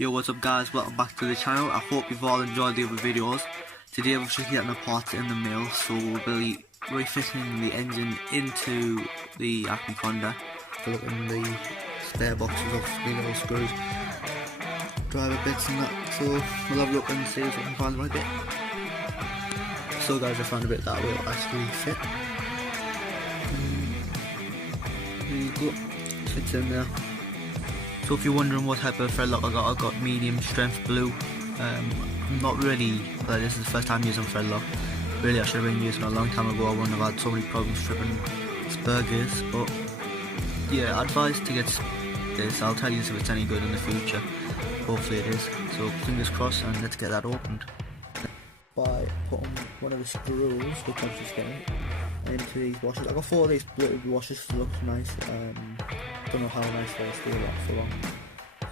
Yo, what's up guys, welcome back to the channel. I hope you've all enjoyed the other videos. Today we're just getting the parts in the mail, so we'll be refitting the engine into the Acme Honda, filling the spare boxes of the little screws, driver bits and that, so we'll have a look and see if we can find the right bit. So guys, I found a bit that will actually fit. There you go, fits in there. So if you're wondering what type of thread lock I got medium strength blue. I'm not really, but this is the first time using thread lock. Really I should have been using it a long time ago. I wouldn't have had so many problems tripping spur gears, but yeah, I advise to get this. I'll tell you if it's any good in the future. Hopefully it is. So fingers crossed, and let's get that opened. By putting one of the screws, which I'm just getting, into these washers. I got 4 of these little washers, so it looks nice. Don't know how nice they'll stay that for long.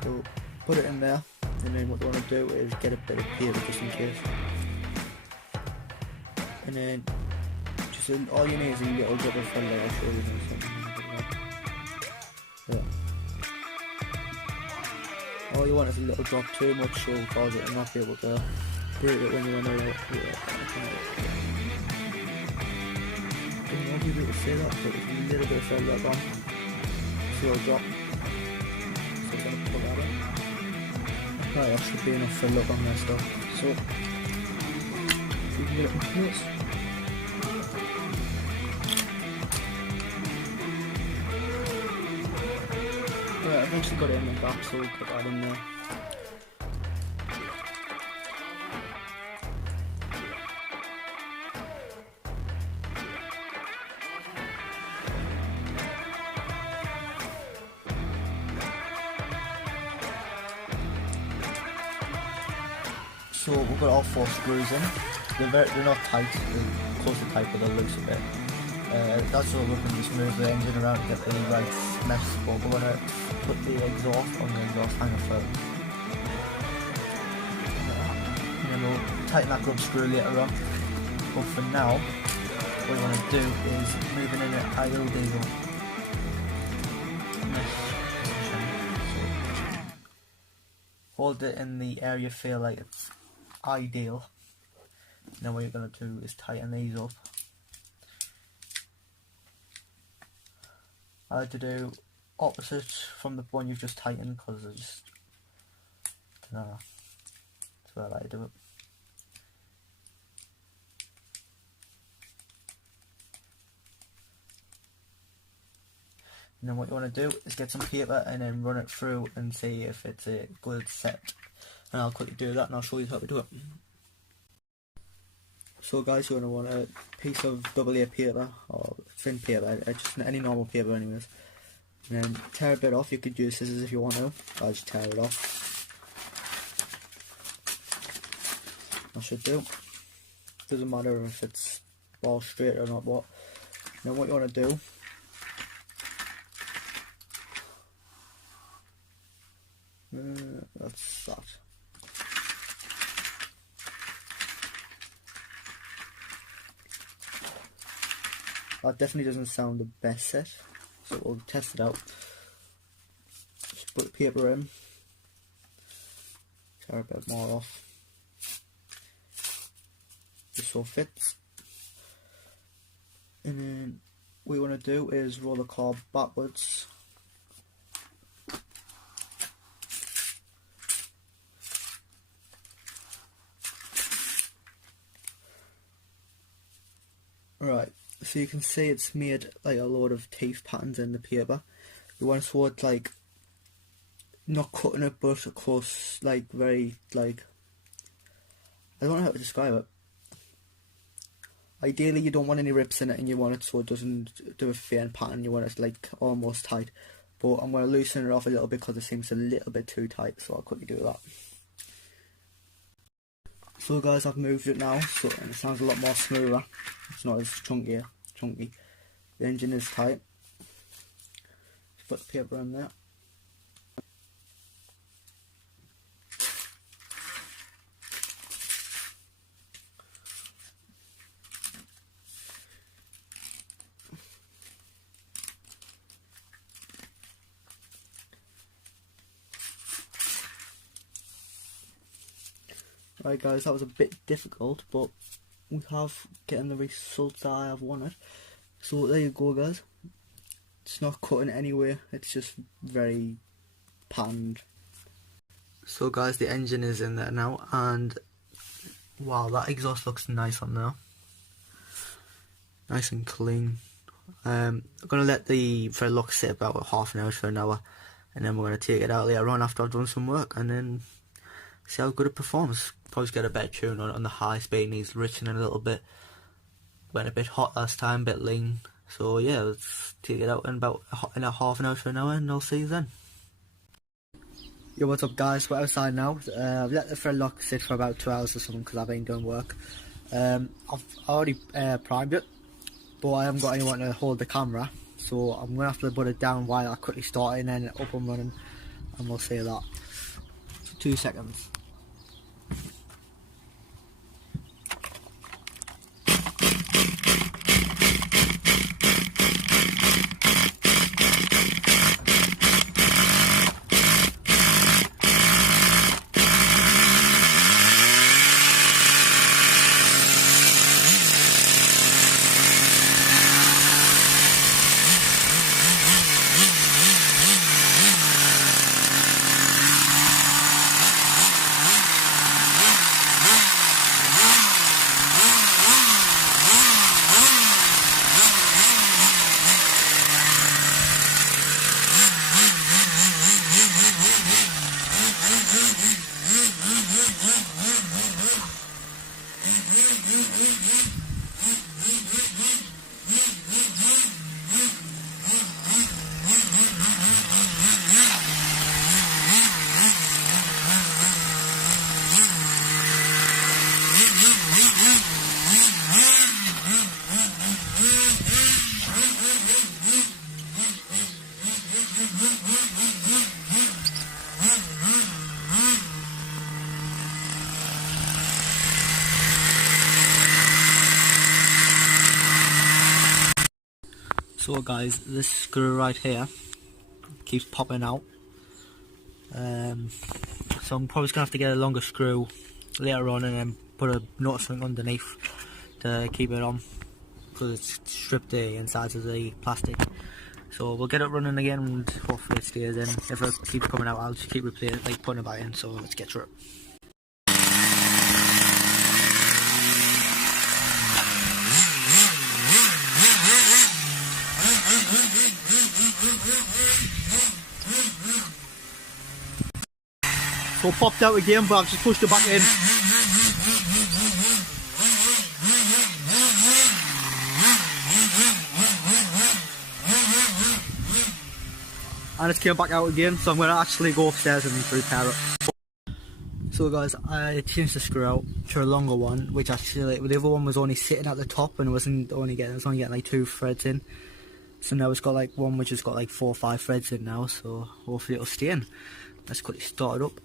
So put it in there, and then what you want to do is get a bit of paper just in case. And then just all you need is a little drop of filler. I'll show you something. Yeah. All you want is a little drop, too much so cause it will not be able to break it when you run out. I won't be able to say that, but there's a little bit of filler on. Drop. So I'm going to put that in. Right, that should be enough for a look on there stuff. So we can get it in place. Right, I've actually got it in the back, so we'll put that in there. So we've got all 4 screws in. They're not tight, they're close to tight, but they're loose a bit. That's all we can just move the engine around to get the right mesh, but we're going to put the exhaust on the exhaust hanger first. And then we'll tighten that grub screw later on. But for now, what we want to do is move it in an idle diesel mesh position. So hold it in the area you feel like it's ideal. Then what you're going to do is tighten these up. I like to do opposite from the one you've just tightened because I just don't know, that's where I like to do it. And then what you want to do is get some paper and then run it through and see if it's a good set. And I'll quickly do that and I'll show you how to do it. So guys, you're going to want a piece of AA paper or thin paper, just any normal paper anyways. And then tear a bit off. You could use scissors if you want to. I'll just tear it off. That should do. Doesn't matter if it's all straight or not. What. Then what you want to do . That's that. That definitely doesn't sound the best set, so we'll test it out. Just put the paper in, tear a bit more off, just so it fits. And then what we want to do is roll the car backwards. Right, so you can see it's made like a load of teeth patterns in the paper. You want to sort like not cutting it, but close, like very like, I don't know how to describe it. Ideally you don't want any rips in it, and you want it so it doesn't do a faint pattern. You want it like almost tight, but I'm going to loosen it off a little bit because it seems a little bit too tight, so I'll quickly do that. So guys, I've moved it now, so and it sounds a lot more smoother. It's not as chunky. The engine is tight. Just put the paper in there. Right guys, that was a bit difficult, but we have getting the results that I have wanted. So there you go guys. It's not cutting anywhere, it's just very panned. So guys, the engine is in there now, and wow, that exhaust looks nice on there. Nice and clean. I'm going to let the thread lock sit about half an hour to an hour, and then we're going to take it out later on after I've done some work, and then see how good it performs. Probably get a better tune on the high speed, needs richening a little bit. Went a bit hot last time, a bit lean. So yeah, let's take it out in about half an hour to an hour, and I'll see you then. Yo, what's up guys, we're outside now. I've let the thread lock sit for about 2 hours or something because I've been doing work. I've already primed it, but I haven't got anyone to hold the camera, so I'm going to have to put it down while I quickly start it and then up and running, and we'll see that. 2 seconds. So guys, this screw right here keeps popping out, so I'm probably just going to have to get a longer screw later on and then put a nut something underneath to keep it on, because it's stripped the insides of the plastic. So we'll get it running again and hopefully it stays in. If it keeps coming out, I'll just keep replacing, like putting it back in. So let's get through it. So popped out again, but I've just pushed it back in. And it's came back out again, so I'm going to actually go upstairs and repair it. So guys, I changed the screw out to a longer one, which actually, the other one was only sitting at the top and it was only getting like 2 threads in. So now it's got like one which has got like 4 or 5 threads in now, so hopefully it'll stay in. Let's quickly start it up.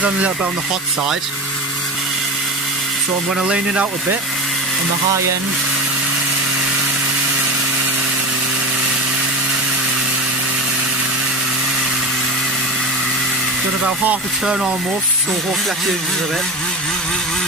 is on a little bit on the hot side, so I'm going to lean it out a bit on the high end. Done about half a turn almost, so hopefully that changes a bit.